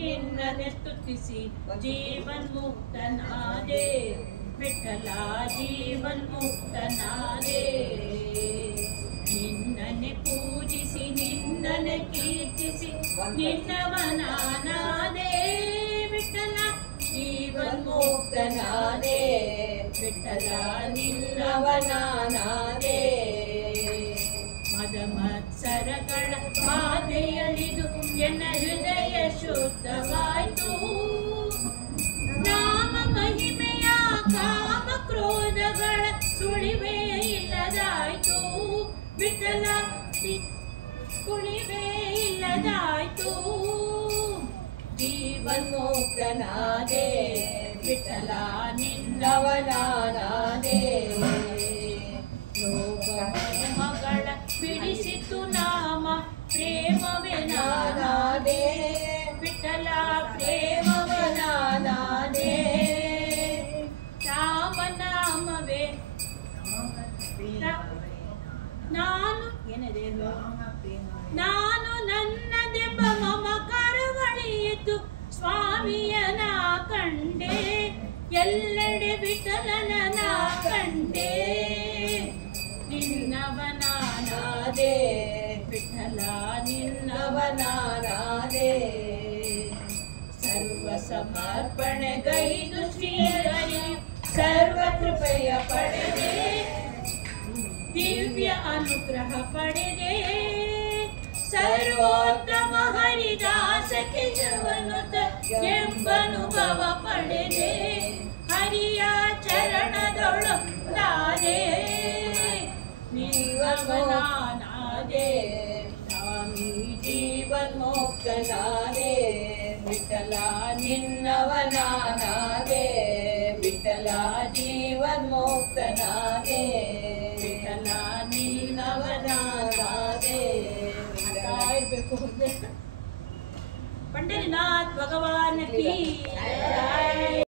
ನಿನ್ನನೆ ಸ್ತುತಿಸಿ ಜೀವನ್ಮುಕ್ತನಾದೆ ವಿಠಲ ಜೀವನ್ಮುಕ್ತನಾದೆ ನಿನ್ನನೆ ಪೂಜಿಸಿ ನಿನ್ನನೆ ಕೀರ್ತಿಸಿ ನಿನ್ನವನಾನಾದೆ ವಿಠಲ ಜೀವನ್ಮುಕ್ತನಾದೆ ವಿಠಲ ನಿನ್ನವನಾನಾದೆ ಮದಮತ್ಸರಗಳ ಬಾಧೆಯಲಿದು ಎನ್ನ ಹೃದಯ ಶುದ್ಧವಾಯಿತು ನಾಮ ಮಹಿಮೆಯ ಕಾಮ ಕ್ರೋಧಗಳ ಸುಳಿವೇ ಇಲ್ಲದಾಯ್ತು ವಿಠಲ ಸುಳಿವೇ ಇಲ್ಲದಾಯ್ತು ಜೀವನ್ಮುಕ್ತನಾದೆ ವಿಠಲ ನಿನ್ನವನಾನಾದೆ ಲೋಕಮೋಹಗಳ ಬಿಡಿಸಿತು ನಾಮ ಪ್ರೇಮವೇ ನಾನಾದೆ ವಿಠಲ ಪ್ರೇಮವೇ ನಾನಾದೆ ರಾಮನಾಮವೇ ನಾನು ಏನಿದೆ ನಾನು ನನ್ನದೆಂಬ ಮಮಕಾರವಳಿಯಿತು ಸ್ವಾಮಿಯನ ಕಂಡೆ ಎಲ್ಲೆಡೆ ವಿಠಲನ ಕಂಡೆ ನಿನ್ನವನಾನಾದೆ ವಿಠಲ ನಿನ್ನವನಾನಾದೆ ಸರ್ವ ಸಮರ್ಪಣೆಗೈದು ಶ್ರೀಹರಿ ಸರ್ವ ಕೃಪೆಯ ಪಡೆದೆ ದಿವ್ಯ ಅನುಗ್ರಹ ಪಡೆದೆ ಸರ್ವೋತ್ತಮ ಹರಿದಾಸ ಕೇಶವನುತ ಎಂಬನುಭವ ಪಡೆದೆ ಹರಿಯ ಚರಣದೊಳಗಾದೆ ನೀವನಾನಾದೆ ಸ್ವಾಮಿ ಜೀವನ್ಮುಕ್ತನಾದೆ ವಿಠಲ ನಿನ್ನವನಾನಾದೆ ವಿಠಲ ಜೀವನ್ಮುಕ್ತನಾದೆ ವಿಠಲ ನಿನ್ನವನಾನಾದೆ पंडितनाथ भगवान की